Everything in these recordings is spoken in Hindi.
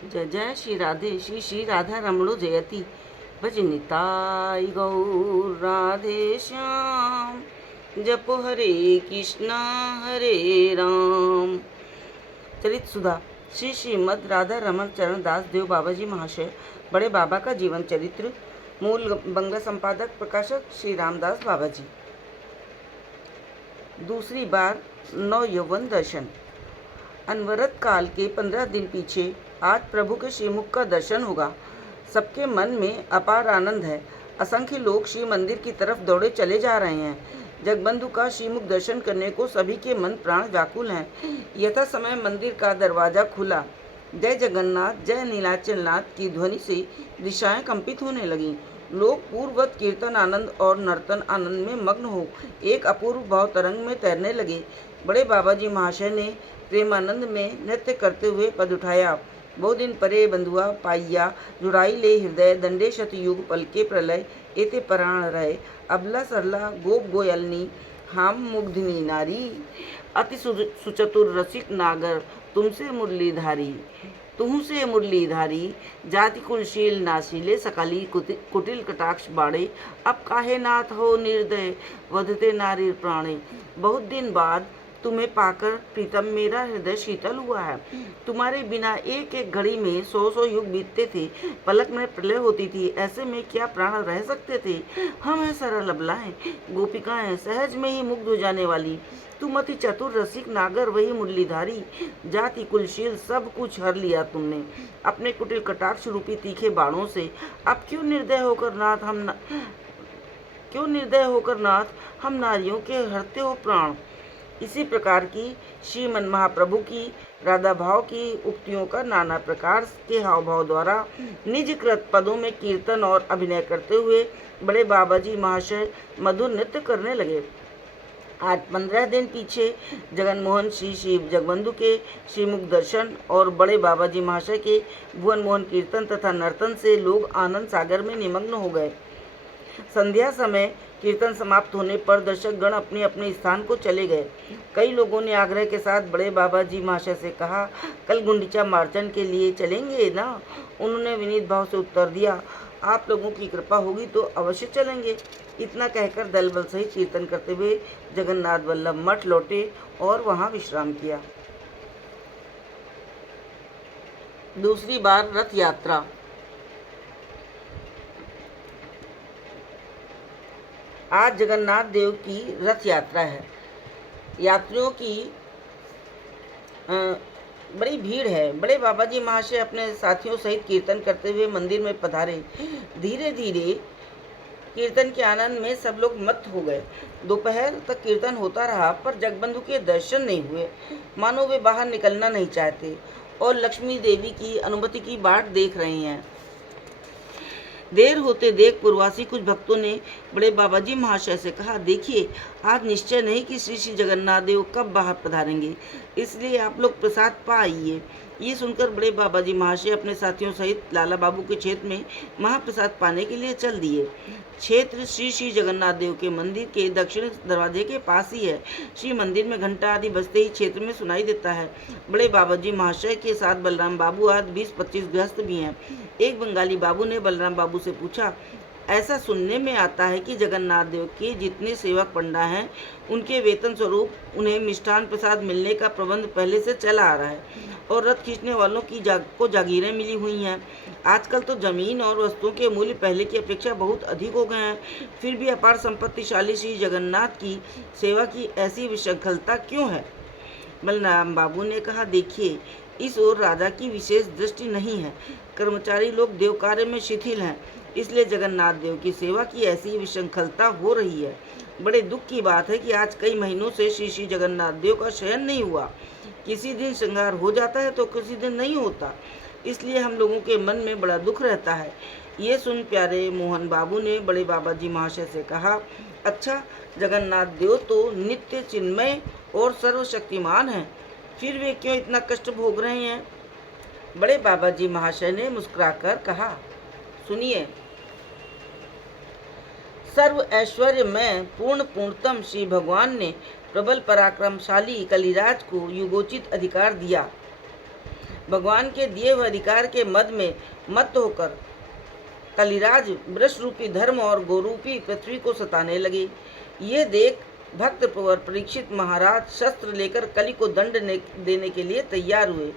जय जय श्री राधे श्री श्री राधा रमणो जयति। भज निताई गौर राधे श्याम। जपो हरे कृष्णा हरे राम। चरित सुधा श्री श्रीमद राधा रमण चरण दास देव बाबा जी महाशय बड़े बाबा का जीवन चरित्र। मूल बंगला संपादक प्रकाशक श्री रामदास बाबा जी। दूसरी बार नव यौवन दर्शन। अनवरत काल के 15 दिन पीछे आज प्रभु के श्रीमुख का दर्शन होगा। सबके मन में अपार आनंद है। असंख्य लोग श्री मंदिर की तरफ दौड़े चले जा रहे हैं। जगबंधु का श्रीमुख दर्शन करने को सभी के मन प्राण व्याकुल हैं। यथा समय मंदिर का दरवाजा खुला। जय जगन्नाथ जय नीलाचलनाथ की ध्वनि से दिशाएं कंपित होने लगीं। लोग पूर्ववत कीर्तन आनंद और नर्तन आनंद में मग्न हो एक अपूर्व भाव तरंग में तैरने लगे। बड़े बाबा जी महाशय ने प्रेमानंद में नृत्य करते हुए पद उठाया। बहु दिन परे बंधुआ पाइया जुड़ाई ले हृदय दंडे शतयुग पलके प्रलय एते प्राण रहे। अबला सरला गोप गोयलनी हाम मुग्धनी नारी अति सुचतुर रसिक नागर तुमसे मुरलीधारी। तुहु से मुरलीधारी जाति कुलशील नाशीले सकाली कुटिल कटाक्ष बाड़े। अब काहे नाथ हो निर्दय वधते नारी प्राणे। बहुत दिन बाद तुम्हें पाकर प्रीतम मेरा हृदय शीतल हुआ है। तुम्हारे बिना एक एक घड़ी में 100 युग बीतते थे। पलक में प्रलय होती थी। ऐसे में क्या प्राण रह सकते थे। हम हैं सरल अबलाएं गोपिकाएं सहज में ही मुग्ध हो जाने वाली। तुम अति चतुर रसिक नागर वही मुरलीधारी। जाति कुलशील सब कुछ हर लिया तुमने अपने कुटिल कटाक्ष रूपी तीखे बाणों से। अब क्यों निर्दय होकर नाथ हम नारियों के हरते हो प्राण। इसी प्रकार की श्रीमन महाप्रभु की राधा भाव की उक्तियों का नाना प्रकार के हाव भाव द्वारा निजकृत पदों में कीर्तन और अभिनय करते हुए बड़े बाबा जी महाशय मधुर नृत्य करने लगे। आज 15 दिन पीछे जगन मोहन श्री जगबंधु के श्रीमुख दर्शन और बड़े बाबा जी महाशय के भुवन मोहन कीर्तन तथा नर्तन से लोग आनंद सागर में निमग्न हो गए। संध्या समय कीर्तन समाप्त होने पर दर्शक गण अपने अपने स्थान को चले गए। कई लोगों ने आग्रह के साथ बड़े बाबा जी महाशय से कहा, कल गुंडीचा मार्चन के लिए चलेंगे ना। उन्होंने विनीत भाव से उत्तर दिया, आप लोगों की कृपा होगी तो अवश्य चलेंगे। इतना कहकर दल बल सहित कीर्तन करते हुए जगन्नाथ वल्लभ मठ लौटे और वहां विश्राम किया। दूसरी बार रथ यात्रा। आज जगन्नाथ देव की रथ यात्रा है। यात्रियों की बड़ी भीड़ है। बड़े बाबा जी महाशय अपने साथियों सहित कीर्तन करते हुए मंदिर में पधारे। धीरे धीरे कीर्तन के आनंद में सब लोग मत्त हो गए। दोपहर तक कीर्तन होता रहा पर जगबंधु के दर्शन नहीं हुए। मानो वे बाहर निकलना नहीं चाहते और लक्ष्मी देवी की अनुमति की बाट देख रहे हैं। देर होते देख पूर्वासी कुछ भक्तों ने बड़े बाबा जी महाशय से कहा, देखिए आज निश्चय नहीं कि श्री श्री जगन्नाथ देव कब बाहर पधारेंगे, इसलिए आप लोग प्रसाद पा आइए। ये सुनकर बड़े बाबा जी महाशय अपने साथियों सहित लाला बाबू के क्षेत्र में महाप्रसाद पाने के लिए चल दिए। क्षेत्र श्री श्री जगन्नाथ देव के मंदिर के दक्षिण दरवाजे के पास ही है। श्री मंदिर में घंटा आदि बजते ही क्षेत्र में सुनाई देता है। बड़े बाबा जी महाशय के साथ बलराम बाबू आज 20-25 गृहस्थ भी हैं। एक बंगाली बाबू ने बलराम बाबू से पूछा, ऐसा सुनने में आता है कि जगन्नाथ देव के जितने सेवक पंडा हैं उनके वेतन स्वरूप उन्हें मिष्ठान प्रसाद मिलने का प्रबंध पहले से चला आ रहा है और रथ खींचने वालों की जागीरें मिली हुई हैं। आजकल तो जमीन और वस्तुओं के मूल्य पहले की अपेक्षा बहुत अधिक हो गए हैं। फिर भी अपार संपत्तिशाली श्री जगन्नाथ की सेवा की ऐसी विशृंखलता क्यों है। बलराम बाबू ने कहा, देखिए इस ओर राजा की विशेष दृष्टि नहीं है। कर्मचारी लोग देव कार्य में शिथिल हैं, इसलिए जगन्नाथ देव की सेवा की ऐसी विशृंखलता हो रही है। बड़े दुख की बात है कि आज कई महीनों से श्री श्री जगन्नाथ देव का शयन नहीं हुआ। किसी दिन श्रृंगार हो जाता है तो किसी दिन नहीं होता, इसलिए हम लोगों के मन में बड़ा दुख रहता है। ये सुन प्यारे मोहन बाबू ने बड़े बाबा जी महाशय से कहा, अच्छा जगन्नाथ देव तो नित्य चिन्मय और सर्वशक्तिमान हैं, फिर वे क्यों इतना कष्ट भोग रहे हैं। बड़े बाबा जी महाशय ने मुस्कुराकर कहा, सुनिए, सर्व ऐश्वर्य में पूर्णतम श्री भगवान ने प्रबल पराक्रमशाली कलिराज को युगोचित अधिकार दिया। भगवान के दिए हुए अधिकार के मद में मत होकर कलिराज वृष रूपी धर्म और गोरूपी पृथ्वी को सताने लगे। ये देख भक्त प्रवर परीक्षित महाराज शस्त्र लेकर कलि को दंड देने के लिए तैयार हुए।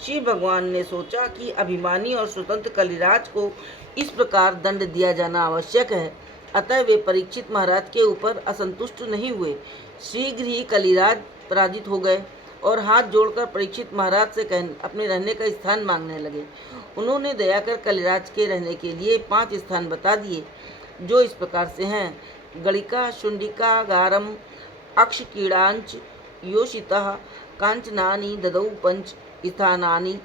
श्री भगवान ने सोचा कि अभिमानी और स्वतंत्र कलिराज को इस प्रकार दंड दिया जाना आवश्यक है, अतः वे परीक्षित महाराज के ऊपर असंतुष्ट नहीं हुए। शीघ्र ही कलिराज पराजित हो गए और हाथ जोड़कर परीक्षित महाराज से अपने रहने का स्थान मांगने लगे। उन्होंने दया कर कलिराज के रहने के लिए 5 स्थान बता दिए, जो इस प्रकार से हैं: गणिका, शुंडिका, गारम, अक्षकीड़ांच, योषितः, कांचनानि ददौ 5 स्थानानि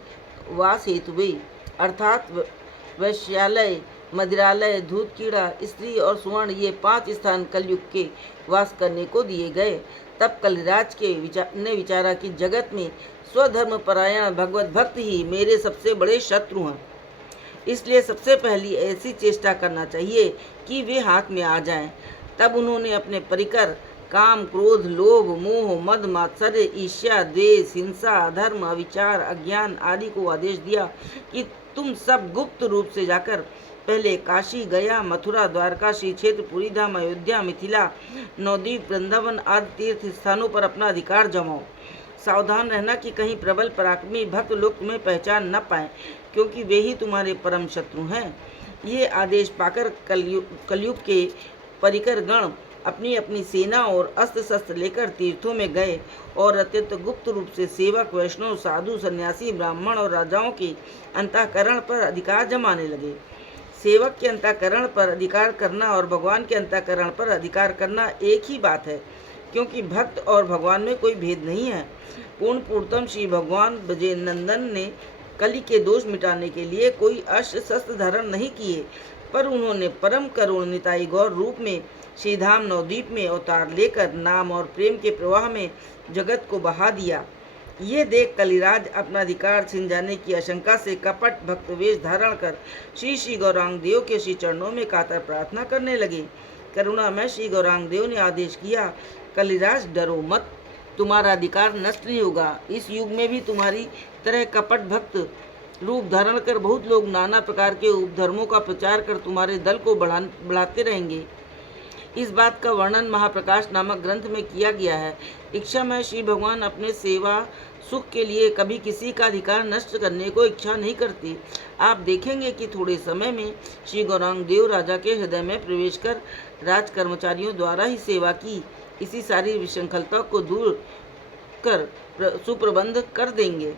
वास हेतुवे, अर्थात वैश्यालय, मदिरालय, धूत कीड़ा, स्त्री और सुवर्ण, ये 5 स्थान कलयुग के वास करने को दिए गए। तब कलिराज ने विचारा कि जगत में स्वधर्म परायण भगवत भक्त ही मेरे सबसे बड़े शत्रु हैं, इसलिए सबसे पहली ऐसी चेष्टा करना चाहिए कि वे हाथ में आ जाएं। तब उन्होंने अपने परिकर काम, क्रोध, लोभ, मोह, मद, मात्सर्य, ईर्ष्या, द्वेष, हिंसा, अधर्म, अविचार, अज्ञान आदि को आदेश दिया कि तुम सब गुप्त रूप से जाकर पहले काशी, गया, मथुरा, द्वारका, श्री क्षेत्र, पुरी धाम, अयोध्या, मिथिला, नवद्वीप, वृंदावन आदि तीर्थ स्थानों पर अपना अधिकार जमाओ। सावधान रहना कि कहीं प्रबल पराक्रमी भक्त लोग तुम्हें पहचान न पाएं, क्योंकि वे ही तुम्हारे परम शत्रु हैं। ये आदेश पाकर कलयुग के परिकर गण अपनी अपनी सेना और अस्त्र शस्त्र लेकर तीर्थों में गए और अत्यंत गुप्त रूप से सेवक, वैष्णव, साधु, सन्यासी, ब्राह्मण और राजाओं के अंतःकरण पर अधिकार जमाने लगे। सेवक के अंतःकरण पर अधिकार करना और भगवान के अंतःकरण पर अधिकार करना एक ही बात है, क्योंकि भक्त और भगवान में कोई भेद नहीं है। पूर्णतम श्री भगवान ब्रजेनंदन ने कलि के दोष मिटाने के लिए कोई अस्त्र शस्त्र धारण नहीं किए, पर उन्होंने परम करुण निताई गौर रूप में श्रीधाम नवद्वीप में अवतार लेकर नाम और प्रेम के प्रवाह में जगत को बहा दिया। ये देख कलिराज अपना अधिकार छिन जाने की आशंका से कपट भक्त वेश धारण कर श्री गौरांग देव के श्री चरणों में कातर प्रार्थना करने लगे। करुणा में श्री गौरांग देव ने आदेश किया, कलिराज डरो मत, तुम्हारा अधिकार नष्ट नहीं होगा। इस युग में भी तुम्हारी तरह कपट भक्त रूप धारण कर बहुत लोग नाना प्रकार के उपधर्मों का प्रचार कर तुम्हारे दल को बढ़ाते रहेंगे। इस बात का वर्णन महाप्रकाश नामक ग्रंथ में किया गया है। इच्छा में श्री भगवान अपने सेवा सुख के लिए कभी किसी का अधिकार नष्ट करने को इच्छा नहीं करती। आप देखेंगे कि थोड़े समय में श्री गौरांग देव राजा के हृदय में प्रवेश कर राज कर्मचारियों द्वारा ही सेवा की इसी सारी विशृंखलता को दूर कर सुप्रबंध कर देंगे।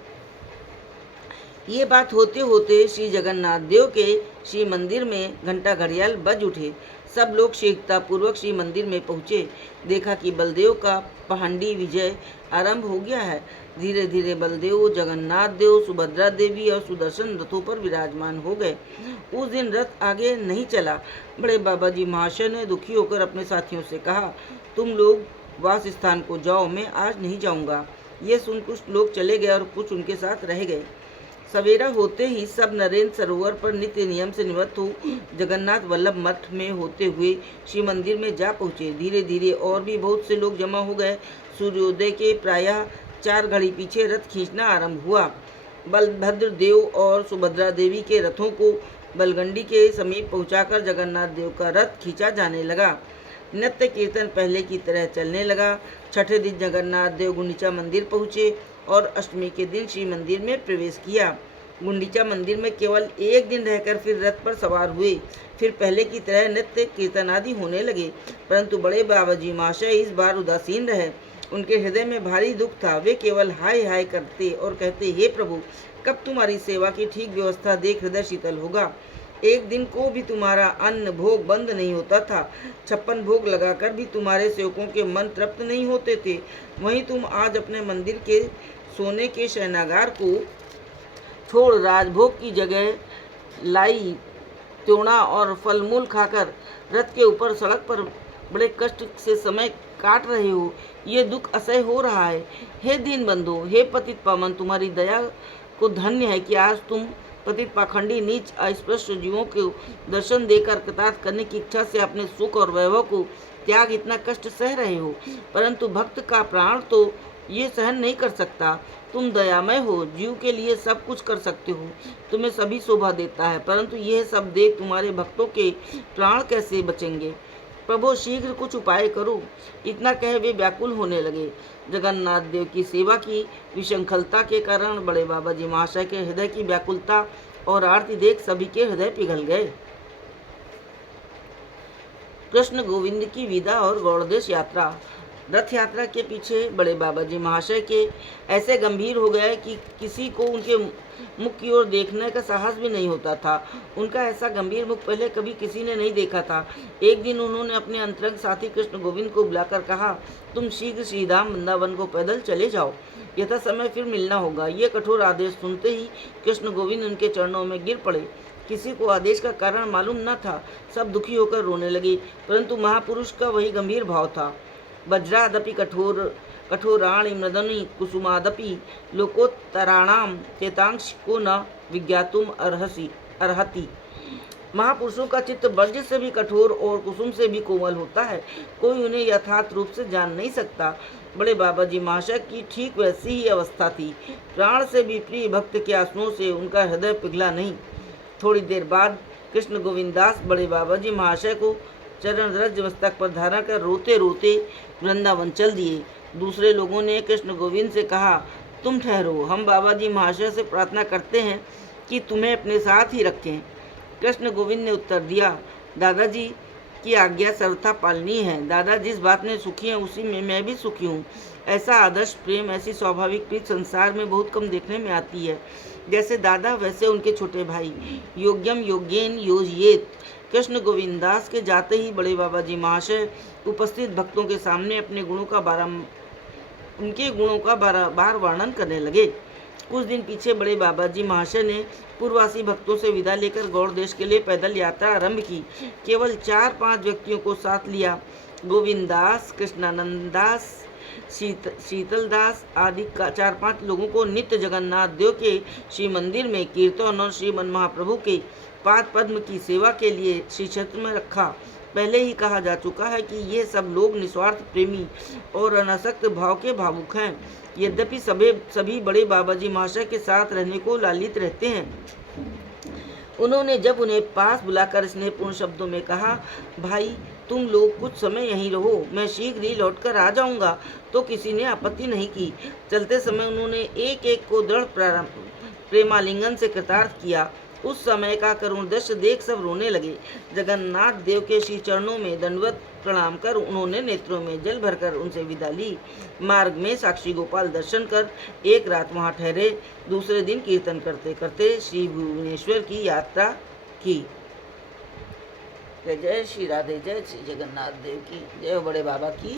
ये बात होते होते श्री जगन्नाथ देव के श्री मंदिर में घंटा घड़ियाल बज उठे। सब लोग शीघ्रता पूर्वक श्री मंदिर में पहुँचे। देखा कि बलदेव का पहांडी विजय आरंभ हो गया है। धीरे धीरे बलदेव, जगन्नाथ देव, सुभद्रा देवी और सुदर्शन रथों पर विराजमान हो गए। उस दिन रथ आगे नहीं चला। बड़े बाबा जी महाशय ने दुखी होकर अपने साथियों से कहा, तुम लोग वास स्थान को जाओ, मैं आज नहीं जाऊंगा। ये सुन कुछ लोग चले गए और कुछ उनके साथ रह गए। सवेरा होते ही सब नरेंद्र सरोवर पर नित्य नियम से निवृत्त हो जगन्नाथ वल्लभ मठ में होते हुए श्री मंदिर में जा पहुँचे। धीरे धीरे और भी बहुत से लोग जमा हो गए। सूर्योदय के प्रायः 4 घड़ी पीछे रथ खींचना आरंभ हुआ। बलभद्र देव और सुभद्रा देवी के रथों को बलगंडी के समीप पहुंचाकर जगन्नाथ देव का रथ खींचा जाने लगा। नृत्य कीर्तन पहले की तरह चलने लगा। छठे दिन जगन्नाथ देव गुंडीचा मंदिर पहुँचे और अष्टमी के दिन श्री मंदिर में प्रवेश किया। गुंडीचा मंदिर में केवल एक दिन रहकर फिर रथ पर सवार हुए। फिर पहले की तरह नृत्य कीर्तन आदि होने लगे, परंतु बड़े बाबा जी महाशय इस बार उदासीन रहे। उनके हृदय में भारी दुख था। वे केवल हाय हाय करते और कहते, हे प्रभु, कब तुम्हारी सेवा की ठीक व्यवस्था देख हृदय शीतल होगा। एक दिन को भी तुम्हारा अन्न भोग बंद नहीं होता था। 56 भोग लगाकर भी तुम्हारे सेवकों के मन तृप्त नहीं होते थे। वहीं तुम आज अपने मंदिर के सोने के शयनागार को छोड़ राजभोग की जगह लाई त्योड़ा और फल मूल खाकर रथ के ऊपर सड़क पर बड़े कष्ट से समय काट रहे हो। ये दुख असह्य हो रहा है। हे दीनबंधु, हे पतित पावन, तुम्हारी दया को धन्य है कि आज तुम पतित पाखंडी नीच अस्पृश्य जीवों को दर्शन देकर कृतार्थ करने की इच्छा से अपने सुख और वैभव को त्याग इतना कष्ट सह रहे हो। परंतु भक्त का प्राण तो ये सहन नहीं कर सकता। तुम दयामय हो, जीव के लिए सब कुछ कर सकते हो, तुम्हें सभी शोभा देता है, परंतु यह सब देख तुम्हारे भक्तों के प्राण कैसे बचेंगे? प्रभु शीघ्र कुछ उपाय करो। इतना कह वे व्याकुल होने लगे। जगन्नाथ देव की सेवा की विशृंखलता के कारण बड़े बाबा जी महाशय के हृदय की व्याकुलता और आरती देख सभी के हृदय पिघल गए। कृष्ण गोविंद की विदा और गौड़देश यात्रा। रथ यात्रा के पीछे बड़े बाबा जी महाशय के ऐसे गंभीर हो गए कि किसी को उनके मुख की ओर देखने का साहस भी नहीं होता था। उनका ऐसा गंभीर मुख पहले कभी किसी ने नहीं देखा था। एक दिन उन्होंने अपने अंतरंग साथी कृष्ण गोविंद को बुलाकर कहा, तुम शीघ्र श्रीधाम वृंदावन को पैदल चले जाओ, यथा समय फिर मिलना होगा। ये कठोर आदेश सुनते ही कृष्ण गोविंद उनके चरणों में गिर पड़े। किसी को आदेश का कारण मालूम न था, सब दुखी होकर रोने लगे, परंतु महापुरुष का वही गंभीर भाव था। वज्रादपि कठोराणि मृदनि कुसुमादपि लोकोत्तराणाम चेतांश को न विज्ञातुम अर्हति। महापुरुषों का चित्त वज्र से भी कठोर और कुसुम से भी कोमल होता है, कोई उन्हें यथार्थ रूप से जान नहीं सकता। बड़े बाबा जी महाशय की ठीक वैसी ही अवस्था थी। प्राण से भी प्रिय भक्त के आंसुओं से उनका हृदय पिघला नहीं। थोड़ी देर बाद कृष्ण गोविंद दास बड़े बाबा जी महाशय को चरण रज मस्तक पर धारण कर रोते रोते वृंदावन चल दिए। दूसरे लोगों ने कृष्ण गोविंद से कहा, तुम ठहरो, हम बाबा जी महाशय से प्रार्थना करते हैं कि तुम्हें अपने साथ ही रखें। कृष्ण गोविंद ने उत्तर दिया, दादाजी की आज्ञा सर्वथा पालनी है। दादा जिस बात में सुखी हैं उसी में मैं भी सुखी हूँ। ऐसा आदर्श प्रेम, ऐसी स्वाभाविक प्रीत संसार में बहुत कम देखने में आती है। जैसे दादा वैसे उनके छोटे भाई। योग्यम योग्येन योजयेत। कृष्ण गोविंद दास के जाते ही बड़े बाबा जी महाशय उपस्थित भक्तों के सामने उनके गुणों का बार वर्णन करने लगे। कुछ दिन पीछे बड़े बाबा जी महाशय ने पूर्ववासी भक्तों से विदा लेकर गौड़ देश के लिए पैदल यात्रा आरंभ की। केवल 4-5 व्यक्तियों को साथ लिया। गोविंद दास, कृष्णानंद दास, शीतल दास आदि 4-5 लोगों को नित्य जगन्नाथ देव के श्री मंदिर में कीर्तन और श्रीमन महाप्रभु के पाद पद्म की सेवा के लिए श्री क्षेत्र में रखा। पहले ही कहा जा चुका है कि ये सब लोग निस्वार्थ प्रेमी और अनासक्त भाव के भावुक हैं। यद्यपि सभी बड़े बाबा जी महाशय के साथ रहने को लालित रहते हैं। उन्होंने जब उन्हें पास बुलाकर स्नेहपूर्ण शब्दों में कहा, भाई तुम लोग कुछ समय यहीं रहो, मैं शीघ्र ही लौटकर आ जाऊंगा, तो किसी ने आपत्ति नहीं की। चलते समय उन्होंने एक एक को दृढ़ प्रेमालिंगन से कृतार्थ किया। उस समय का करुण दृश्य देख सब रोने लगे। जगन्नाथ देव के श्री चरणों में दंडवत प्रणाम कर उन्होंने नेत्रों में जल भरकर उनसे विदा ली। मार्ग में साक्षी गोपाल दर्शन कर एक रात वहां ठहरे। दूसरे दिन कीर्तन करते करते श्री भुवनेश्वर की यात्रा की। जय जय श्री राधे, जय श्री जगन्नाथ देव की जय, बड़े बाबा की।